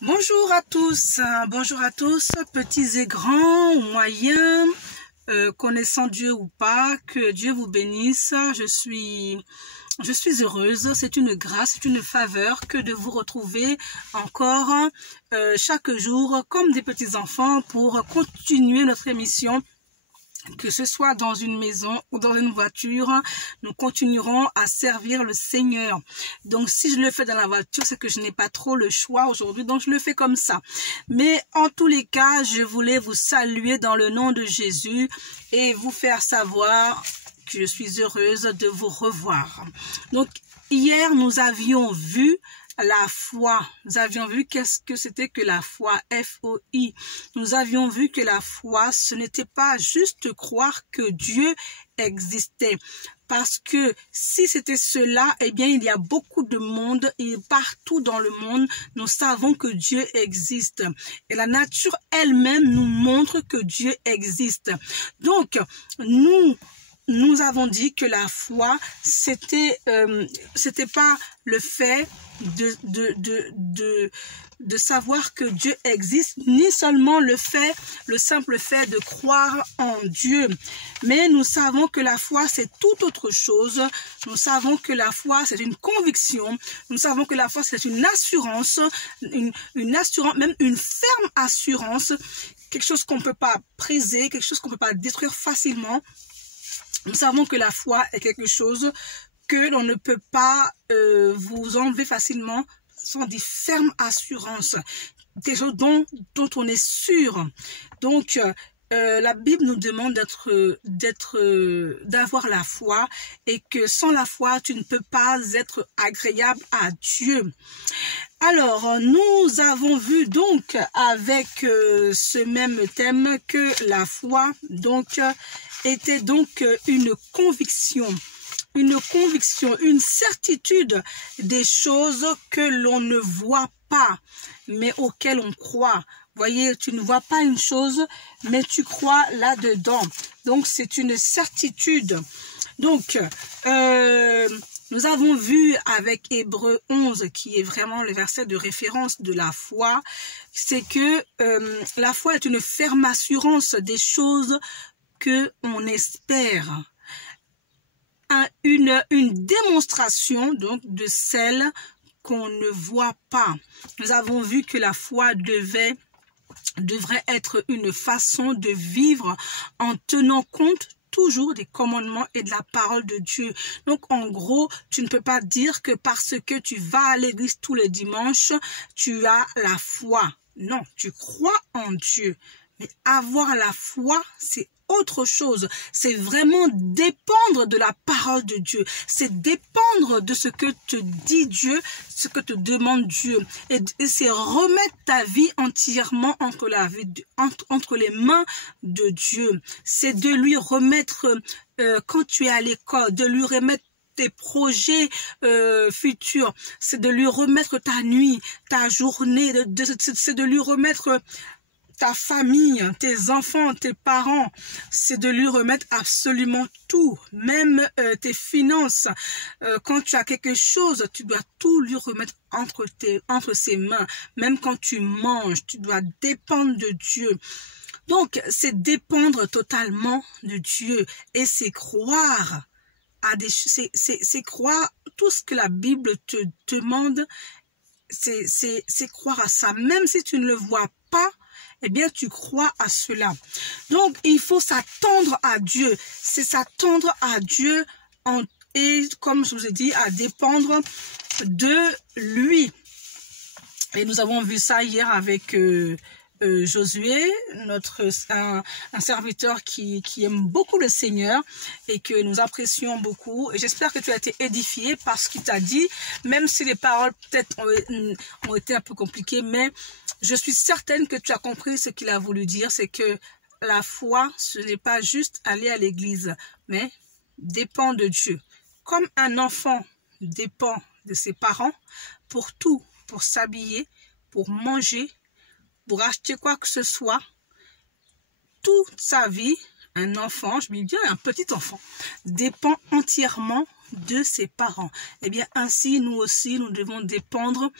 Bonjour à tous, petits et grands ou moyens, connaissant Dieu ou pas, que Dieu vous bénisse. Je suis heureuse, c'est une grâce, c'est une faveur que de vous retrouver encore chaque jour comme des petits enfants pour continuer notre émission. Que ce soit dans une maison ou dans une voiture, nous continuerons à servir le Seigneur. Donc, si je le fais dans la voiture, c'est que je n'ai pas trop le choix aujourd'hui, donc je le fais comme ça. Mais en tous les cas, je voulais vous saluer dans le nom de Jésus et vous faire savoir que je suis heureuse de vous revoir. Donc, hier, nous avions vu la foi. Nous avions vu qu'est-ce que c'était que la foi, F-O-I. Nous avions vu que la foi, ce n'était pas juste croire que Dieu existait. Parce que si c'était cela, eh bien, il y a beaucoup de monde et partout dans le monde, nous savons que Dieu existe. Et la nature elle-même nous montre que Dieu existe. Donc, nous avons dit que la foi, c'était pas le fait de savoir que Dieu existe, ni seulement le simple fait de croire en Dieu. Mais nous savons que la foi, c'est tout autre chose. Nous savons que la foi, c'est une conviction. Nous savons que la foi, c'est une assurance, une assurance, même une ferme assurance, quelque chose qu'on ne peut pas briser, quelque chose qu'on ne peut pas détruire facilement. Nous savons que la foi est quelque chose que l'on ne peut pas vous enlever facilement. Ce sont des fermes assurances, quelque chose dont on est sûr. Donc, la Bible nous demande d'avoir la foi et que sans la foi, tu ne peux pas être agréable à Dieu. Alors, nous avons vu donc avec ce même thème que la foi donc était donc une conviction, une certitude des choses que l'on ne voit pas, mais auxquelles on croit. Voyez, tu ne vois pas une chose, mais tu crois là-dedans. Donc, c'est une certitude. Donc, nous avons vu avec Hébreux 11, qui est vraiment le verset de référence de la foi, c'est que la foi est une ferme assurance des choses que on espère. Une démonstration donc de celles qu'on ne voit pas. Nous avons vu que la foi devrait être une façon de vivre en tenant compte toujours des commandements et de la parole de Dieu. Donc, en gros, tu ne peux pas dire que parce que tu vas à l'église tous les dimanches, tu as la foi. Non, tu crois en Dieu. Mais avoir la foi, c'est autre chose. C'est vraiment dépendre de la parole de Dieu. C'est dépendre de ce que te dit Dieu, ce que te demande Dieu. Et c'est remettre ta vie entièrement entre les mains de Dieu. C'est de lui remettre, quand tu es à l'école, de lui remettre tes projets futurs. C'est de lui remettre ta nuit, ta journée. C'est de lui remettre ta famille, tes enfants, tes parents, c'est de lui remettre absolument tout, même tes finances. Quand tu as quelque chose, tu dois tout lui remettre entre ses mains. Même quand tu manges, tu dois dépendre de Dieu. Donc, c'est dépendre totalement de Dieu et c'est croire à c'est croire tout ce que la Bible te demande, c'est croire à ça. Même si tu ne le vois pas, eh bien, tu crois à cela. Donc, il faut s'attendre à Dieu. C'est s'attendre à Dieu et, comme je vous ai dit, à dépendre de lui. Et nous avons vu ça hier avec Josué, un serviteur qui aime beaucoup le Seigneur et que nous apprécions beaucoup. Et j'espère que tu as été édifié par ce qu'il t'a dit, même si les paroles peut-être ont été un peu compliquées, mais je suis certaine que tu as compris ce qu'il a voulu dire, c'est que la foi, ce n'est pas juste aller à l'église, mais dépend de Dieu. Comme un enfant dépend de ses parents pour tout, pour s'habiller, pour manger, pour acheter quoi que ce soit, toute sa vie, un enfant, je me dis bien un petit enfant, dépend entièrement de ses parents. Eh bien, ainsi, nous aussi, nous devons dépendre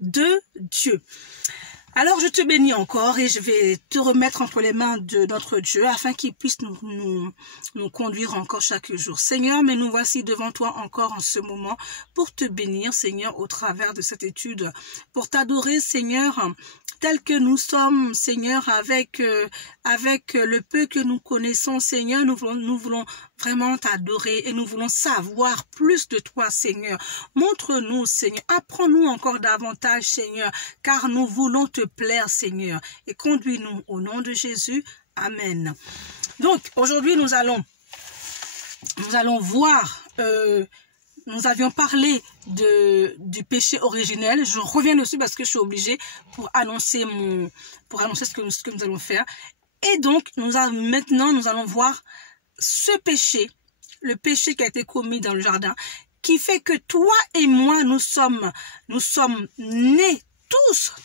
de Dieu. Alors, je te bénis encore et je vais te remettre entre les mains de notre Dieu afin qu'il puisse nous conduire encore chaque jour. Seigneur, mais nous voici devant toi encore en ce moment pour te bénir, Seigneur, au travers de cette étude, pour t'adorer, Seigneur, tel que nous sommes, Seigneur, avec le peu que nous connaissons, Seigneur, nous voulons vraiment t'adorer et nous voulons savoir plus de toi, Seigneur. Montre-nous, Seigneur, apprends-nous encore davantage, Seigneur, car nous voulons te plaire, Seigneur, et conduis-nous au nom de Jésus. Amen. Donc, aujourd'hui, nous allons voir... nous avions parlé du péché originel. Je reviens dessus parce que je suis obligée pour annoncer ce que nous allons faire. Et donc, maintenant, nous allons voir ce péché, le péché qui a été commis dans le jardin, qui fait que toi et moi, nous sommes nés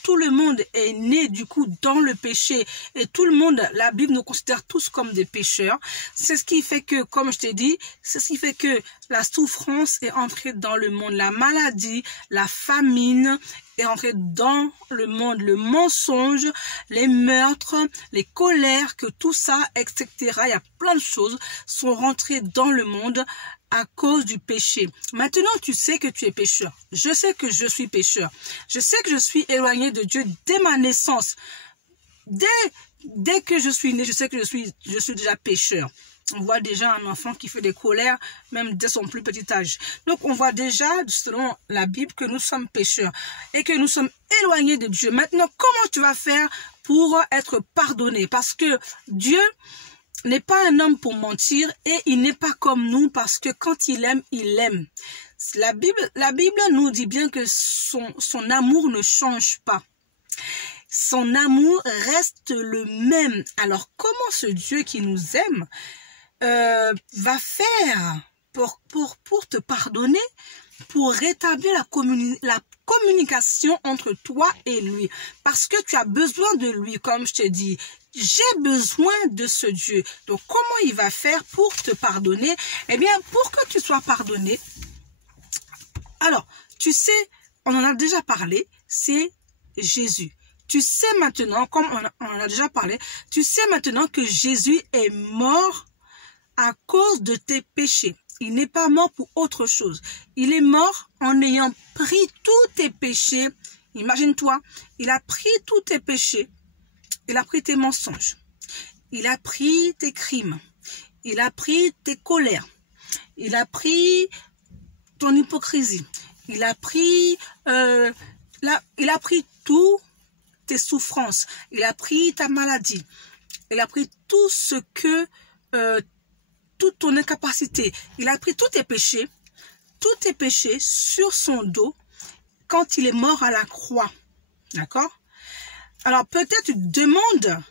tout le monde est né du coup dans le péché et tout le monde, la Bible nous considère tous comme des pécheurs. C'est ce qui fait que, comme je t'ai dit, c'est ce qui fait que la souffrance est entrée dans le monde, la maladie, la famine est entrée dans le monde, le mensonge, les meurtres, les colères, que tout ça, etc. Il y a plein de choses sont rentrées dans le monde à cause du péché. Maintenant, tu sais que tu es pécheur. Je sais que je suis pécheur. Je sais que je suis éloigné de Dieu dès ma naissance. Dès que je suis né, je sais que je suis déjà pécheur. On voit déjà un enfant qui fait des colères, même dès son plus petit âge. Donc, on voit déjà, selon la Bible, que nous sommes pécheurs et que nous sommes éloignés de Dieu. Maintenant, comment tu vas faire pour être pardonné? Parce que Dieu n'est pas un homme pour mentir et il n'est pas comme nous parce que quand il aime, il aime. La Bible nous dit bien que son amour ne change pas. Son amour reste le même. Alors, comment ce Dieu qui nous aime va faire pour te pardonner, pour rétablir la communication entre toi et lui? Parce que tu as besoin de lui, comme je te dis. J'ai besoin de ce Dieu. Donc, comment il va faire pour te pardonner? Eh bien, pour que tu sois pardonné, alors, tu sais, on en a déjà parlé, c'est Jésus. Tu sais maintenant, comme on en a déjà parlé, tu sais maintenant que Jésus est mort à cause de tes péchés. Il n'est pas mort pour autre chose. Il est mort en ayant pris tous tes péchés. Imagine-toi, il a pris tous tes péchés. Il a pris tes mensonges. Il a pris tes crimes. Il a pris tes colères. Il a pris ton hypocrisie. Il a pris toutes tes souffrances. Il a pris ta maladie. Il a pris tout ce que... toute ton incapacité. Il a pris tous tes péchés sur son dos quand il est mort à la croix. D'accord? Alors peut-être tu te demandes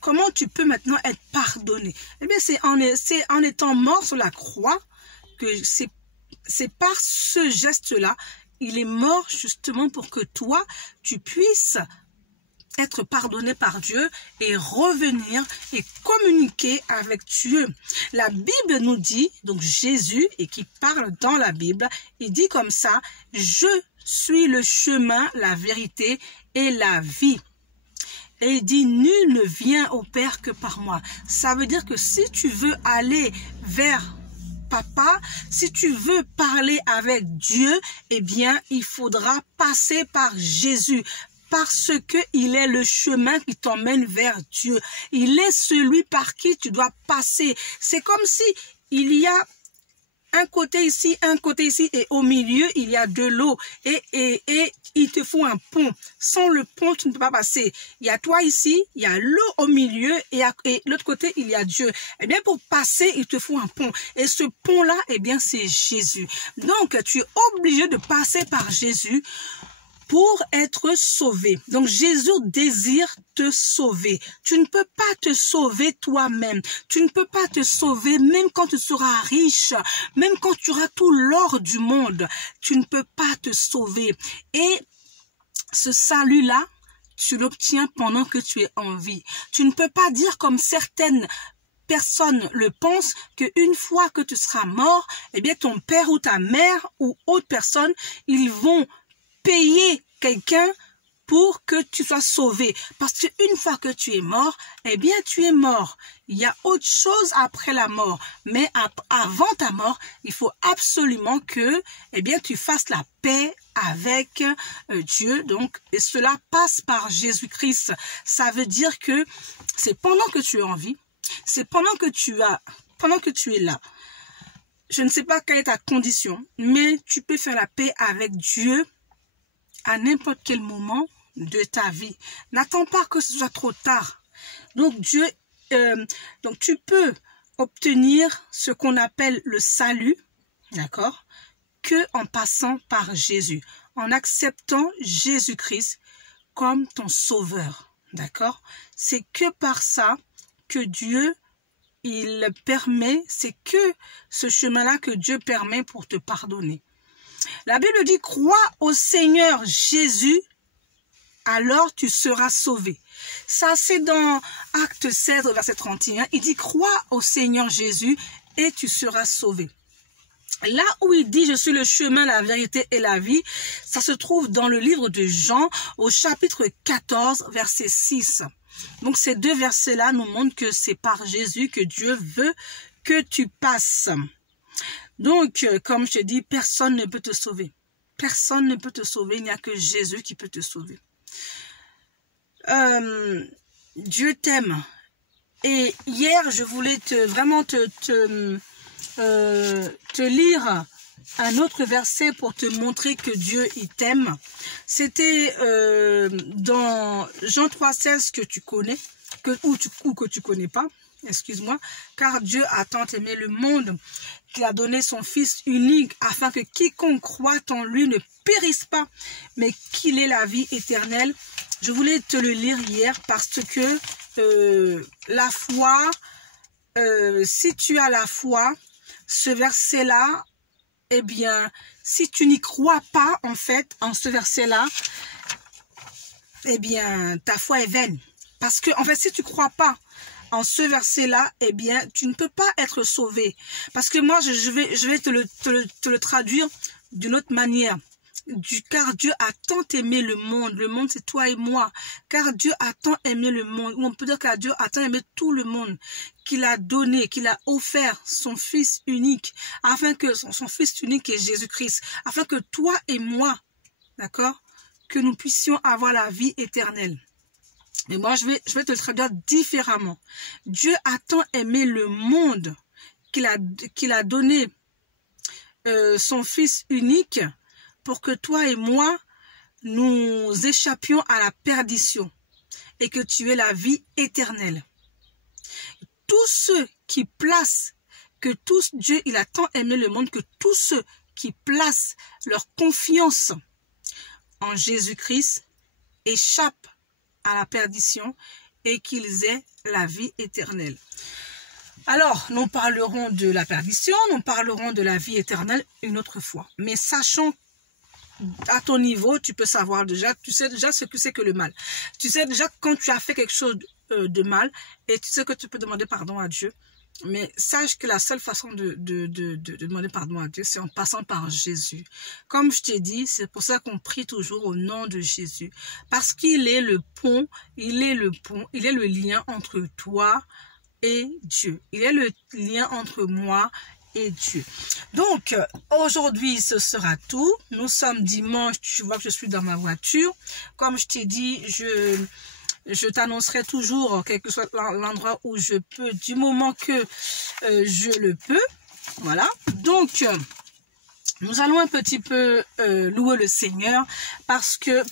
comment tu peux maintenant être pardonné. Eh bien c'est en étant mort sur la croix que c'est par ce geste-là, il est mort justement pour que toi tu puisses être pardonné par Dieu et revenir et communiquer avec Dieu. La Bible nous dit, donc Jésus, et qui parle dans la Bible, il dit comme ça, « Je suis le chemin, la vérité et la vie. » Et il dit, « Nul ne vient au Père que par moi. » Ça veut dire que si tu veux aller vers Papa, si tu veux parler avec Dieu, eh bien, il faudra passer par Jésus. Parce qu'il est le chemin qui t'emmène vers Dieu. Il est celui par qui tu dois passer. C'est comme si il y a un côté ici, et au milieu, il y a de l'eau. Et il te faut un pont. Sans le pont, tu ne peux pas passer. Il y a toi ici, il y a l'eau au milieu, et l'autre côté, il y a Dieu. Eh bien, pour passer, il te faut un pont. Et ce pont-là, eh bien, c'est Jésus. Donc, tu es obligé de passer par Jésus pour être sauvé. Donc, Jésus désire te sauver. Tu ne peux pas te sauver toi-même. Tu ne peux pas te sauver même quand tu seras riche, même quand tu auras tout l'or du monde. Tu ne peux pas te sauver. Et ce salut-là, tu l'obtiens pendant que tu es en vie. Tu ne peux pas dire comme certaines personne le pense, qu'une fois que tu seras mort, eh bien ton père ou ta mère ou autre personne, ils vont payer quelqu'un pour que tu sois sauvé. Parce qu'une fois que tu es mort, eh bien tu es mort. Il y a autre chose après la mort. Mais avant ta mort, il faut absolument que eh bien, tu fasses la paix avec Dieu. Donc, et cela passe par Jésus-Christ. Ça veut dire que c'est pendant que tu es en vie, c'est pendant que tu es là. Je ne sais pas quelle est ta condition, mais tu peux faire la paix avec Dieu à n'importe quel moment de ta vie. N'attends pas que ce soit trop tard. Donc donc tu peux obtenir ce qu'on appelle le salut, d'accord, que en passant par Jésus, en acceptant Jésus-Christ comme ton sauveur, d'accord. C'est que par ça que Dieu il permet, c'est que ce chemin-là que Dieu permet pour te pardonner. La Bible dit, crois au Seigneur Jésus, alors tu seras sauvé. Ça, c'est dans Acte 16, verset 31. Il dit, crois au Seigneur Jésus et tu seras sauvé. Là où il dit, je suis le chemin, la vérité et la vie, ça se trouve dans le livre de Jean, au chapitre 14, verset 6. Donc, ces deux versets-là nous montrent que c'est par Jésus que Dieu veut que tu passes. Donc, comme je te dis, personne ne peut te sauver. Personne ne peut te sauver, il n'y a que Jésus qui peut te sauver. Dieu t'aime. Et hier, je voulais vraiment te lire un autre verset pour te montrer que Dieu il t'aime. C'était dans Jean 3,16 que tu connais, ou que tu connais pas, excuse-moi. Car Dieu a tant aimé le monde qu'il a donné son Fils unique afin que quiconque croit en lui ne périsse pas, mais qu'il ait la vie éternelle. Je voulais te le lire hier parce que la foi, si tu as la foi, ce verset-là, eh bien, si tu n'y crois pas, en fait, en ce verset-là, eh bien, ta foi est vaine. Parce que, en fait, si tu ne crois pas en ce verset-là, eh bien, tu ne peux pas être sauvé. Parce que moi, je vais te le traduire d'une autre manière. Car Dieu a tant aimé le monde c'est toi et moi, car Dieu a tant aimé le monde, ou on peut dire que Dieu a tant aimé tout le monde, qu'il a donné, qu'il a offert son Fils unique, afin que son Fils unique est Jésus-Christ, afin que toi et moi, d'accord, que nous puissions avoir la vie éternelle. Mais moi, je vais te le traduire différemment. Dieu a tant aimé le monde qu'il a donné son Fils unique, pour que toi et moi, nous échappions à la perdition et que tu aies la vie éternelle. Tous ceux qui placent, Dieu, il a tant aimé le monde que tous ceux qui placent leur confiance en Jésus-Christ échappent à la perdition et qu'ils aient la vie éternelle. Alors, nous parlerons de la perdition, nous parlerons de la vie éternelle une autre fois. Mais sachons à ton niveau, tu peux savoir déjà, tu sais déjà ce que c'est que le mal. Tu sais déjà quand tu as fait quelque chose de mal et tu sais que tu peux demander pardon à Dieu. Mais sache que la seule façon de demander pardon à Dieu, c'est en passant par Jésus. Comme je t'ai dit, c'est pour ça qu'on prie toujours au nom de Jésus. Parce qu'il est le pont, il est le lien entre toi et Dieu. Il est le lien entre moi et Dieu. Donc, aujourd'hui, ce sera tout. Nous sommes dimanche, tu vois que je suis dans ma voiture. Comme je t'ai dit, je t'annoncerai toujours, quel que soit l'endroit où je peux, du moment que je le peux. Voilà. Donc, nous allons un petit peu louer le Seigneur parce que,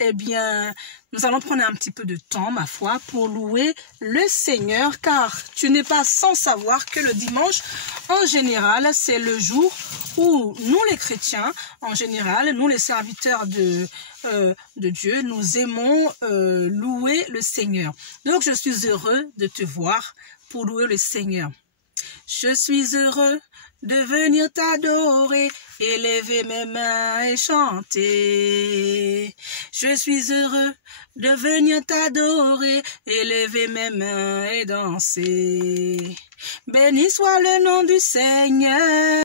eh bien, nous allons prendre un petit peu de temps, ma foi, pour louer le Seigneur, car tu n'es pas sans savoir que le dimanche, en général, c'est le jour où nous, les chrétiens, en général, nous, les serviteurs de Dieu, nous aimons louer le Seigneur. Donc, je suis heureux de te voir pour louer le Seigneur. Je suis heureux de venir t'adorer élever mes mains et chanter. Je suis heureux de venir t'adorer, élever mes mains et danser. Béni soit le nom du Seigneur.